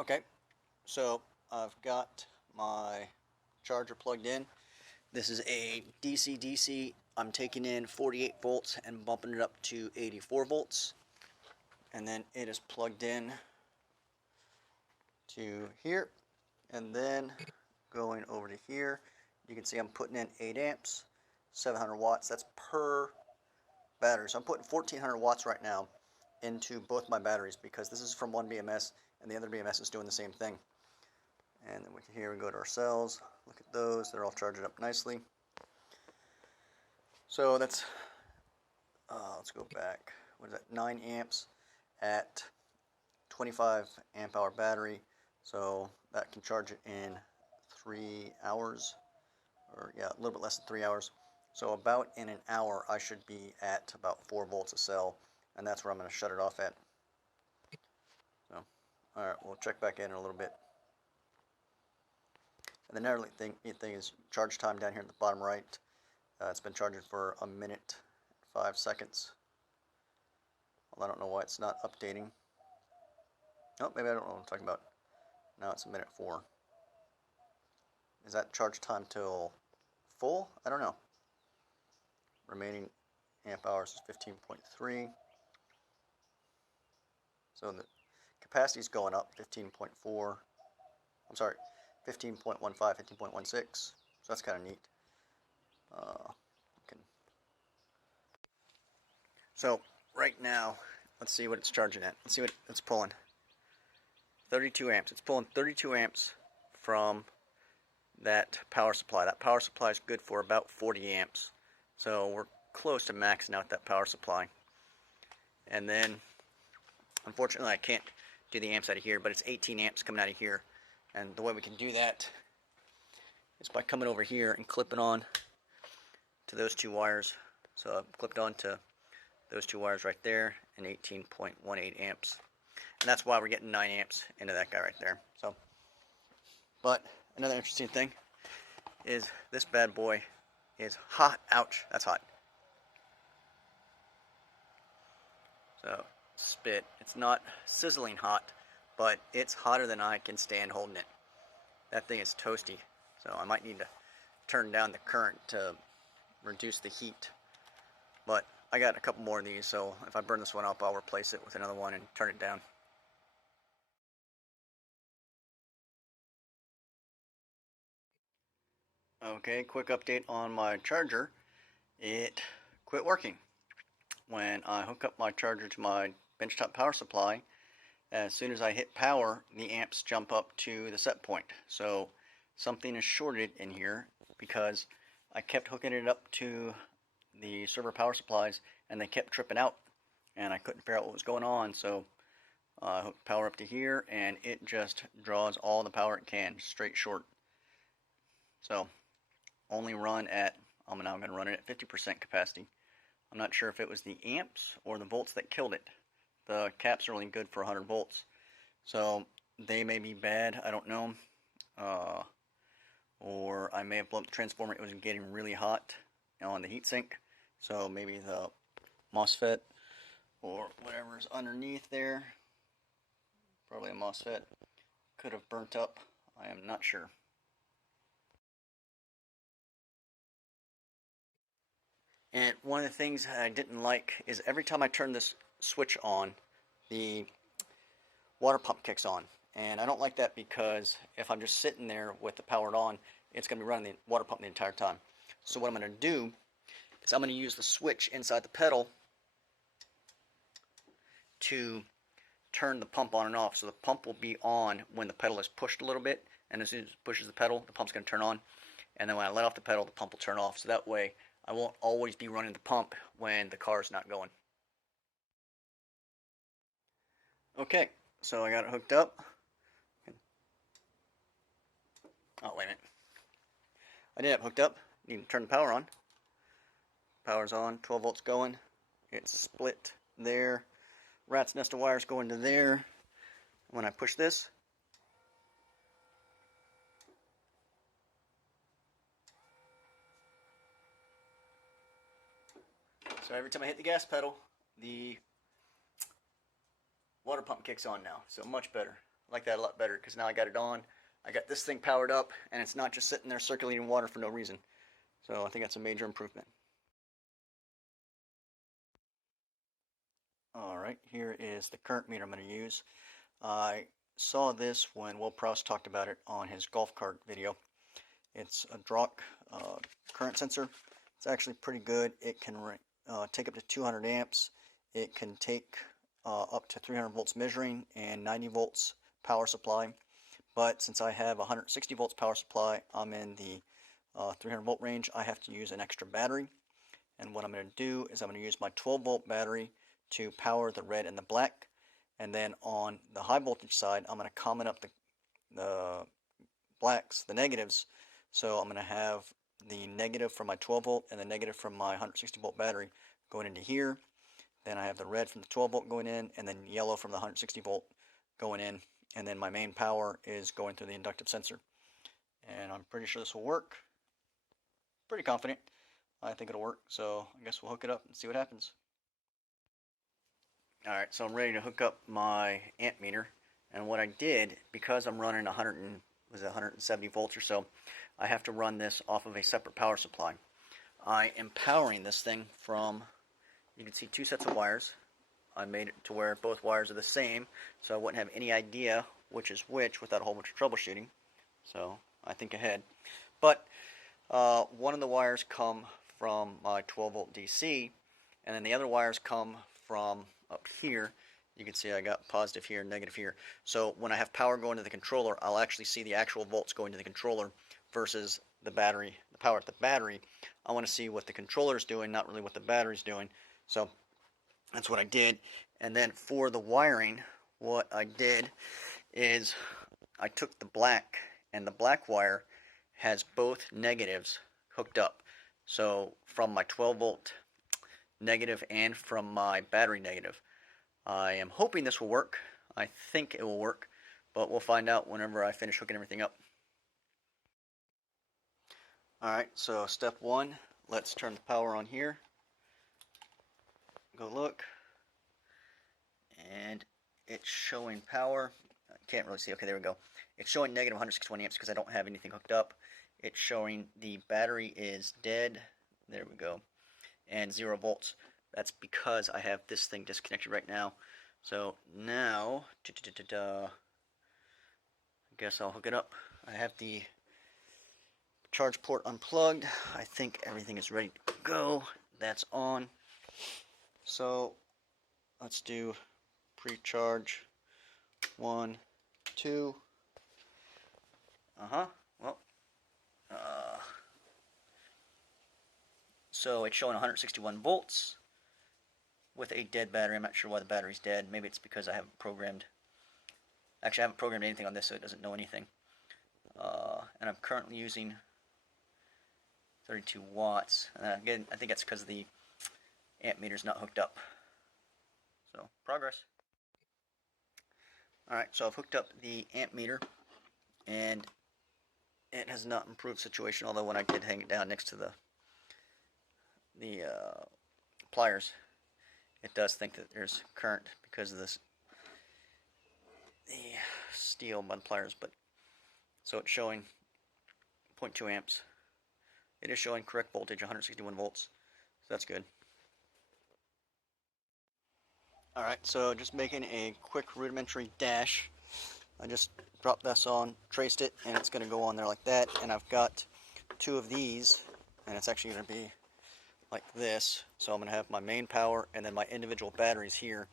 Okay, so I've got my charger plugged in. This is a DC-DC. I'm taking in 48 volts and bumping it up to 84 volts. And then it is plugged in to here. And then going over to here, you can see I'm putting in 8 amps, 700 watts. That's per battery. So I'm putting 1400 watts right now into both my batteries because this is from one BMS and the other BMS is doing the same thing. And then here we go to our cells. Look at those. They're all charged up nicely. So that's, let's go back. What is that? 9 amps at 25 amp hour battery. So that can charge it in 3 hours. Or yeah, a little bit less than 3 hours. So about in an hour I should be at about 4 volts a cell. And that's where I'm going to shut it off at. So, alright, we'll check back in a little bit. And the another thing is charge time down here at the bottom right. It's been charging for 1 minute, 5 seconds. Well, I don't know why it's not updating. Oh, maybe I don't know what I'm talking about. Now it's 1 minute 4. Is that charge time till full? I don't know. Remaining amp hours is 15.3. So the capacity is going up 15.4. I'm sorry, 15.15, 15.16. So that's kind of neat. So right now, let's see what it's charging at. Let's see what it's pulling. 32 amps. It's pulling 32 amps from that power supply. That power supply is good for about 40 amps. So we're close to maxing out that power supply. And then, unfortunately, I can't do the amps out of here, but it's 18 amps coming out of here. And the way we can do that is by coming over here and clipping on to those 2 wires. So I've clipped on to those 2 wires right there and 18.18 amps. And that's why we're getting 9 amps into that guy right there. So, but another interesting thing is this bad boy is hot. Ouch, that's hot. So, spit. It's not sizzling hot, but it's hotter than I can stand holding it. That thing is toasty. So I might need to turn down the current to reduce the heat. But I got a couple more of these, so if I burn this one up, I'll replace it with another one and turn it down. Okay, quick update on my charger. It quit working. When I hook up my charger to my benchtop power supply, as soon as I hit power, the amps jump up to the set point. So something is shorted in here because I kept hooking it up to the server power supplies and they kept tripping out and I couldn't figure out what was going on. So I hooked power up to here and it just draws all the power it can, straight short. So only run at, I'm now going to run it at 50% capacity. I'm not sure if it was the amps or the volts that killed it. The caps are only good for 100 volts. So they may be bad, I don't know. Or I may have blown up the transformer. It was getting really hot on the heatsink. So maybe the MOSFET or whatever is underneath there, probably a MOSFET, could have burnt up. I am not sure. And one of the things I didn't like is every time I turn this switch on, the water pump kicks on. And I don't like that because if I'm just sitting there with the powered on, it's going to be running the water pump the entire time. So what I'm going to do is I'm going to use the switch inside the pedal to turn the pump on and off. So the pump will be on when the pedal is pushed a little bit, and as soon as it pushes the pedal, the pump's going to turn on. And then when I let off the pedal, the pump will turn off. So that way I won't always be running the pump when the car's not going. Okay, so I got it hooked up. Oh, wait a minute. I did have it hooked up. Need to turn the power on. Power's on, 12 volts going. It's split there. Rat's nest of wires going to there. When I push this, so every time I hit the gas pedal, the water pump kicks on now. So much better. I like that a lot better because now I got it on. I got this thing powered up, and it's not just sitting there circulating water for no reason. So I think that's a major improvement. Alright, here is the current meter I'm going to use. I saw this when Will Proust talked about it on his golf cart video. It's a Drock current sensor. It's actually pretty good. It can take up to 200 amps. It can take up to 300 volts measuring and 90 volts power supply. But since I have 160 volts power supply, I'm in the 300 volt range. I have to use an extra battery. And what I'm going to do is I'm going to use my 12 volt battery to power the red and the black. And then on the high voltage side, I'm going to common up the blacks, the negatives. So I'm going to have the negative from my 12 volt and the negative from my 160 volt battery going into here. Then I have the red from the 12 volt going in, and then yellow from the 160 volt going in. And then my main power is going through the inductive sensor. And I'm pretty sure this will work. Pretty confident. I think it'll work. So I guess we'll hook it up and see what happens. Alright, so I'm ready to hook up my amp meter. And what I did, because I'm running 170 volts or so, I have to run this off of a separate power supply. I am powering this thing from, you can see two sets of wires. I made it to where both wires are the same, so I wouldn't have any idea which is which without a whole bunch of troubleshooting. So I think ahead. But one of the wires come from my 12 volt DC, and then the other wires come from up here. You can see I got positive here, negative here. So when I have power going to the controller, I'll actually see the actual volts going to the controller versus the battery, the power at the battery. I want to see what the controller is doing, not really what the battery's doing. So that's what I did. And then for the wiring, what I did is I took the black, and the black wire has both negatives hooked up. So from my 12 volt negative and from my battery negative. I am hoping this will work. I think it will work, but we'll find out whenever I finish hooking everything up. Alright, so step one, let's turn the power on here. Go look. And it's showing power. I can't really see. Okay, there we go. It's showing negative 161 amps because I don't have anything hooked up. It's showing the battery is dead. There we go. And 0 volts. That's because I have this thing disconnected right now. So now, I guess I'll hook it up. I have the charge port unplugged. I think everything is ready to go. That's on. So let's do pre-charge 1, 2. Well, so it's showing 161 volts with a dead battery. I'm not sure why the battery's dead. Maybe it's because I haven't programmed. Actually, I haven't programmed anything on this, so it doesn't know anything. And I'm currently using 32 watts. Again, I think that's because the amp meter's not hooked up. So, progress. Alright, so I've hooked up the amp meter, and it has not improved the situation, although when I did hang it down next to the pliers, it does think that there's current because of the steel mud pliers. But so it's showing 0.2 amps. It is showing correct voltage, 161 volts, so that's good. Alright, so just making a quick rudimentary dash. I just dropped this on, traced it, and it's going to go on there like that. And I've got 2 of these, and it's actually going to be like this. So I'm going to have my main power and then my individual batteries here.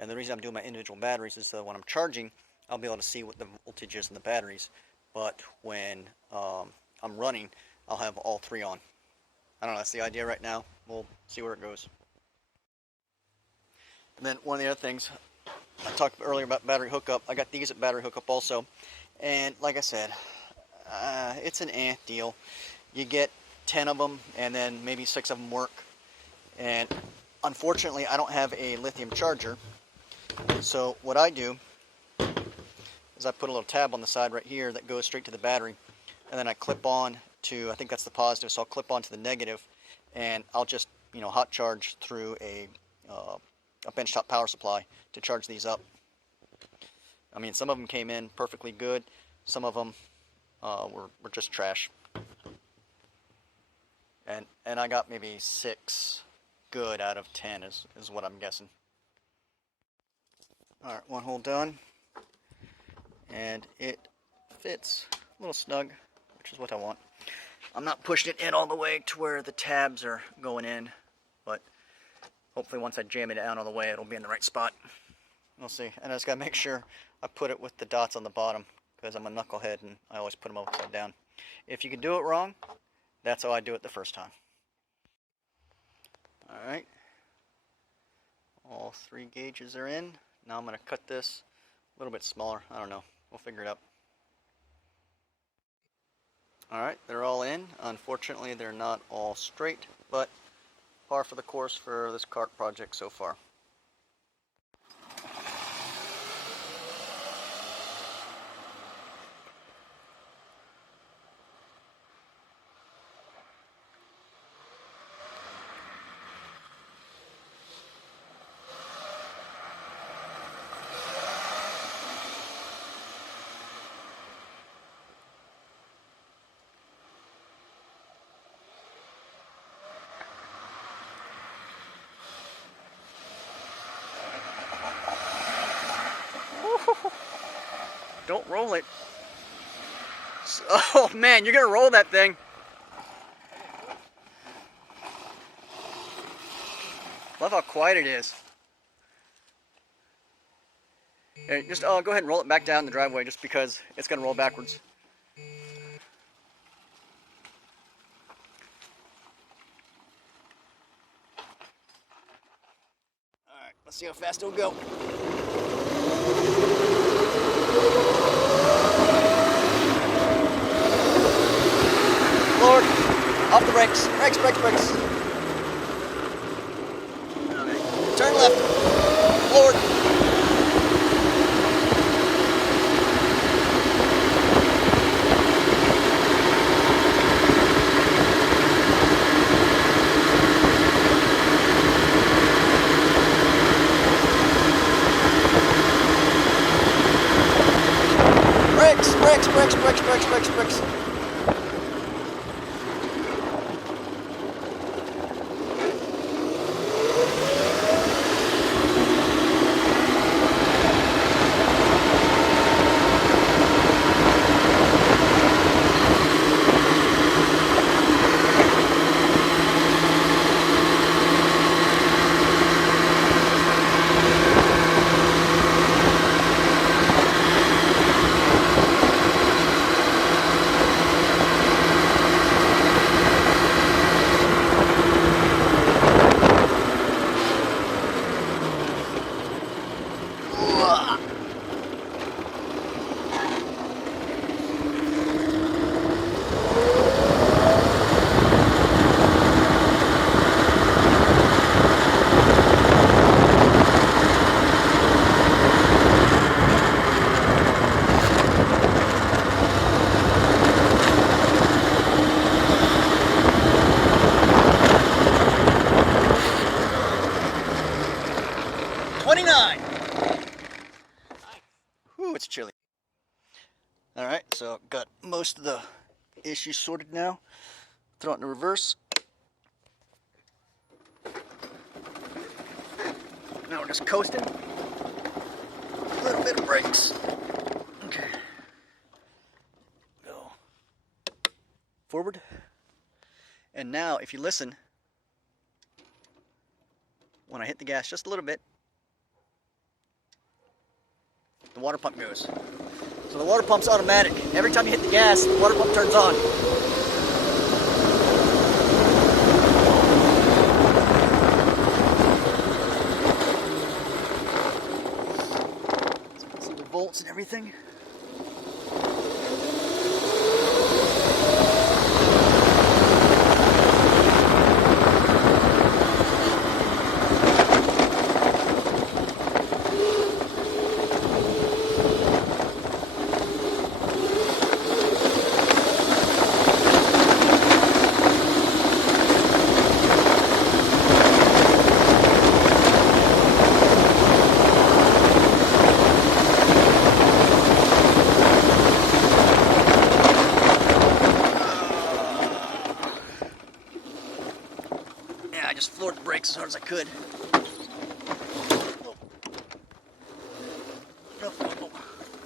And the reason I'm doing my individual batteries is so when I'm charging, I'll be able to see what the voltage is in the batteries. But when I'm running, I'll have all 3 on. I don't know, that's the idea right now. We'll see where it goes. And then one of the other things, I talked earlier about battery hookup. I got these at battery hookup also. And like I said, it's an deal. You get 10 of them, and then maybe 6 of them work. And unfortunately, I don't have a lithium charger. So what I do is I put a little tab on the side right here that goes straight to the battery. And then I clip on to, I think that's the positive, so I'll clip on to the negative. And I'll just, hot charge through a benchtop power supply to charge these up. I mean, some of them came in perfectly good. Some of them were just trash. And I got maybe 6 good out of 10 is what I'm guessing. Alright, one hole done. And it fits a little snug, which is what I want. I'm not pushing it in all the way to where the tabs are going in, but hopefully once I jam it down all the way, it'll be in the right spot. We'll see. And I just gotta make sure I put it with the dots on the bottom, because I'm a knucklehead and I always put them upside down. If you can do it wrong, that's how I do it the first time. Alright. All 3 gauges are in. Now I'm gonna cut this a little bit smaller. I don't know. We'll figure it out. Alright, they're all in. Unfortunately, they're not all straight, but par for the course for this kart project so far. Don't roll it. Oh man, you're gonna roll that thing. Love how quiet it is. Hey, just go ahead and roll it back down the driveway just because it's gonna roll backwards. Alright, let's see how fast it'll go. Lord, off the brakes. Brakes. Okay. Turn left. Lord. Brakes. It's chilly. Alright, so got most of the issues sorted now. Throw it in the reverse. Now we're just coasting. A little bit of brakes. Okay. Go forward. And now, if you listen, when I hit the gas just a little bit, the water pump goes. So the water pump's automatic. Every time you hit the gas, the water pump turns on. Let's put some of the bolts and everything. I just floored the brakes as hard as I could. Oh.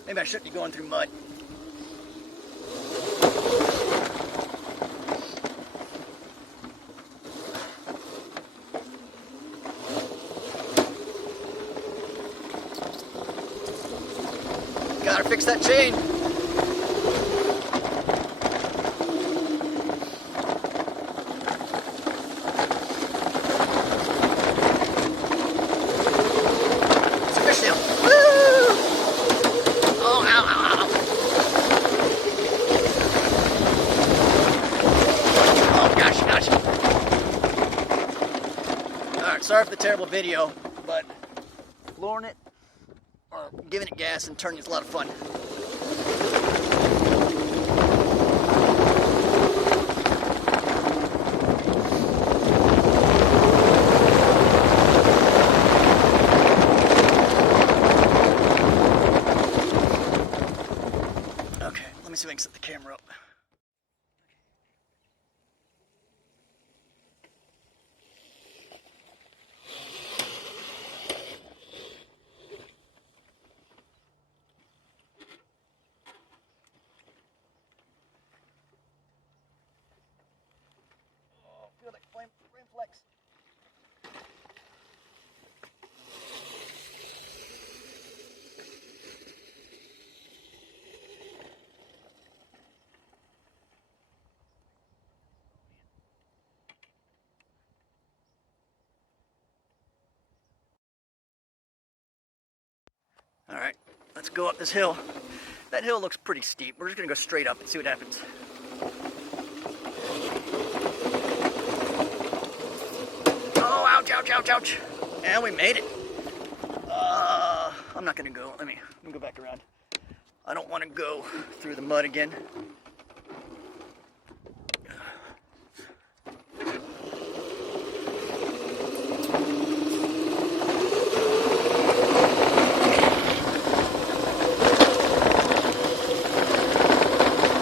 Maybe I shouldn't be going through mud. Gotta fix that chain. It's a fish tail. Woo! Oh, ow, ow, ow. Oh, gosh. Alright, sorry for the terrible video, but flooring it, or giving it gas and turning is a lot of fun. Okay, let me see if I can set the camera up. Feel like flame flex. All right, let's go up this hill. That hill looks pretty steep. We're just gonna go straight up and see what happens. Ouch. And we made it. I'm not gonna go. Let me go back around. I don't want to go through the mud again.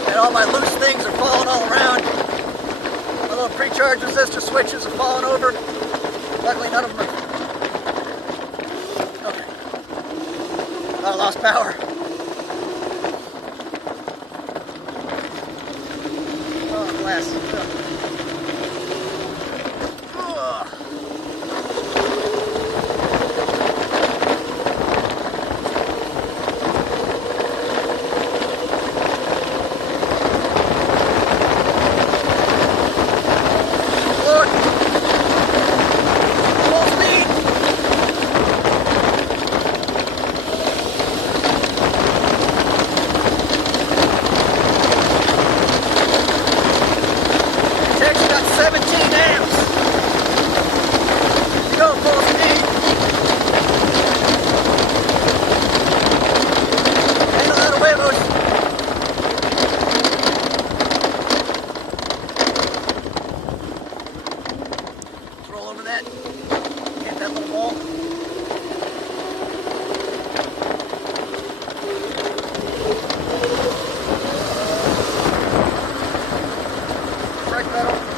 And all my loose things are falling all around. My little pre-charge resistor switches are falling over. Luckily, none of them are. Okay. I lost power. Oh, glass.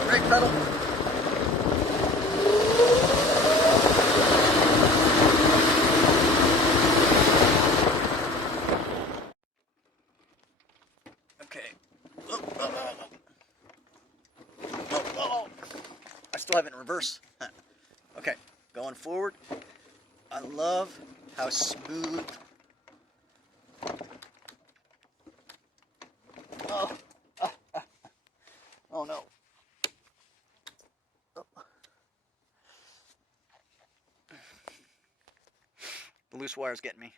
Brake pedal. Okay. I still have it in reverse. Okay, going forward. I love how smooth. Oh no. Oh. The loose wire's getting me.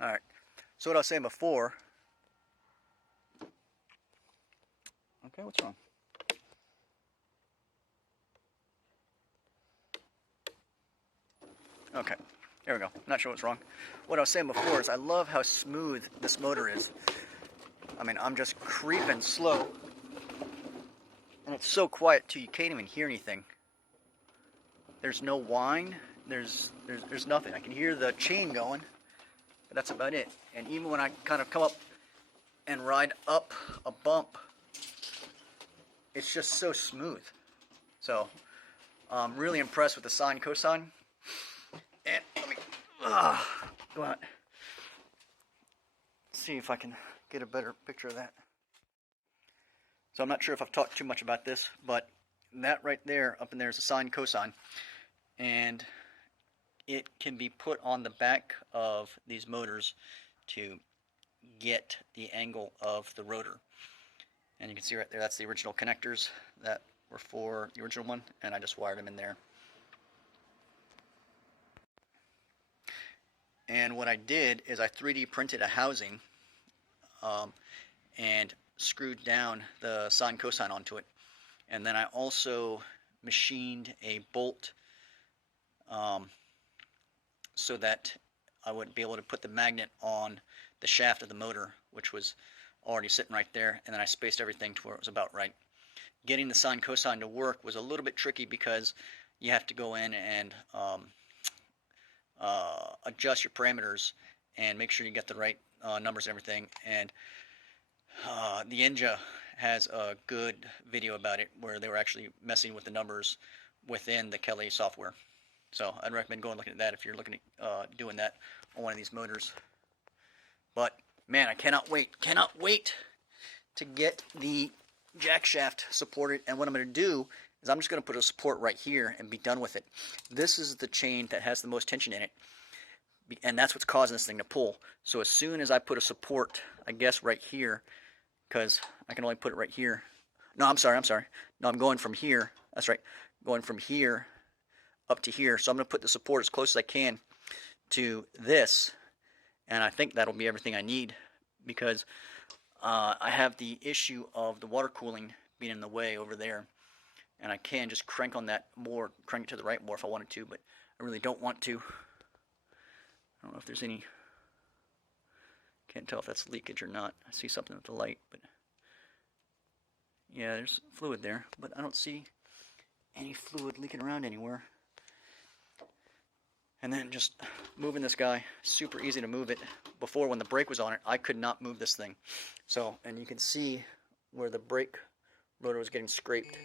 Alright, so what I was saying before. Okay, what's wrong? Okay, there we go. Not sure what's wrong. What I was saying before is I love how smooth this motor is. I mean, I'm just creeping slow. And it's so quiet too, you can't even hear anything. There's no whine. There's nothing. I can hear the chain going, but that's about it. And even when I kind of come up and ride up a bump, it's just so smooth. So I'm really impressed with the sine cosine. And let me go out, see if I can get a better picture of that. So I'm not sure if I've talked too much about this, but that right there, up in there, is a sine cosine, and it can be put on the back of these motors to get the angle of the rotor. And you can see right there, that's the original connectors that were for the original one, and I just wired them in there. And what I did is I 3D printed a housing and screwed down the sine cosine onto it. And then I also machined a bolt so that I would be able to put the magnet on the shaft of the motor, which was already sitting right there, and then I spaced everything to where it was about right. Getting the sine cosine to work was a little bit tricky because you have to go in and adjust your parameters and make sure you get the right numbers and everything. And the Ninja has a good video about it where they were actually messing with the numbers within the Kelly software. So I'd recommend going and looking at that if you're looking at doing that on one of these motors. But man, I cannot wait to get the jack shaft supported. And what I'm going to do is I'm just going to put a support right here and be done with it. This is the chain that has the most tension in it, and that's what's causing this thing to pull. So as soon as I put a support, I guess right here, because I can only put it right here. No, I'm sorry. No, I'm going from here. That's right. Going from here up to here. So I'm going to put the support as close as I can to this, and I think that'll be everything I need, because I have the issue of the water cooling being in the way over there, and I can just crank on that more, crank it to the right more if I wanted to, but I really don't want to. I don't know if there's any, can't tell if that's leakage or not. I see something with the light, but yeah, there's fluid there, but I don't see any fluid leaking around anywhere. And then just moving this guy, super easy to move it. Before, when the brake was on it, I could not move this thing. So, and you can see where the brake rotor was getting scraped.